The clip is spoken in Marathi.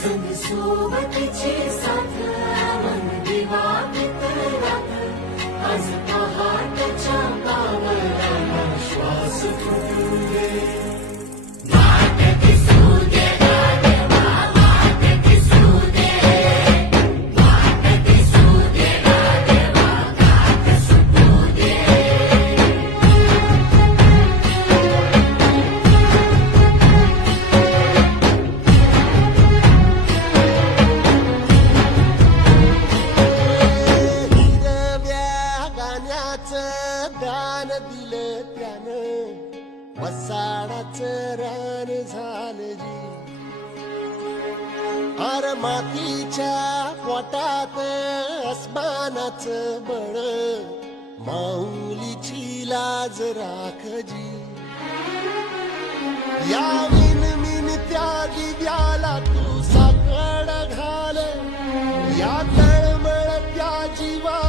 संग सोबतीची साथ मन दिवा पितरात आज पहाटच्या पावलाला श्वास फुटू दे. वाट दिसू दे गाढवा, वाट दिसू दे, वाट दिसू दे गाढवा, गाठ सुटू दे. दान दिलं त्यानं वसाडाचं रान झालं जी. अर मातीच्या पोटात अस्मानाचं बळ माऊलीची लाज राखजी. या मिन त्या दिव्याला तू साकड घाल, या तळमळ त्या जीवा